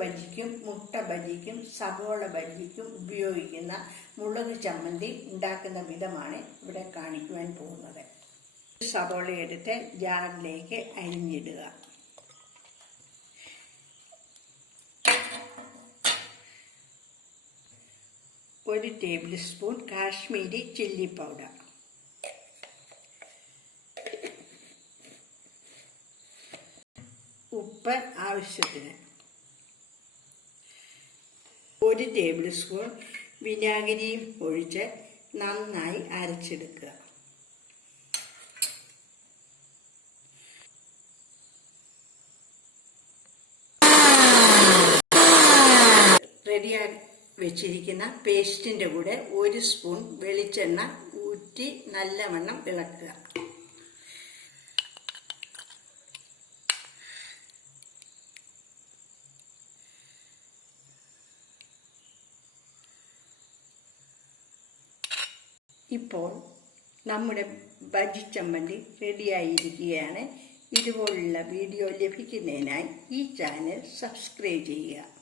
ബജ്ജിക്കും മുട്ട ബജ്ജിക്കും സവോള ബജ്ജിക്കും ഉപയോഗിക്കുന്ന മുളക് ചമ്മന്തി ഉണ്ടാക്കുന്ന വിധമാണ് ഇവിടെ കാണിക്കുവാൻ പോകുന്നത്. സവോള എടുത്ത് ജാറിലേക്ക് അരിഞ്ഞിടുക. ഒരു table spoon Kashmiri chilli powder, ഉപ്പ് ആവശ്യത്തിന്, ഒരു ടേബിൾ സ്പൂൺ വിനാഗിരിയും ഒഴിച്ച് നന്നായി അരച്ചെടുക്കുക. റെഡിയാക്കി വെച്ചിരിക്കുന്ന പേസ്റ്റിൻ്റെ കൂടെ ഒരു സ്പൂൺ വെളിച്ചെണ്ണ ഊറ്റി നല്ലവണ്ണം ഇളക്കുക. ഇപ്പോൾ നമ്മുടെ ബജ്ജി ചമ്മന്തി റെഡിയായിരിക്കുകയാണ്. ഇതുപോലുള്ള വീഡിയോ ലഭിക്കുന്നതിനായി ഈ ചാനൽ സബ്സ്ക്രൈബ് ചെയ്യുക.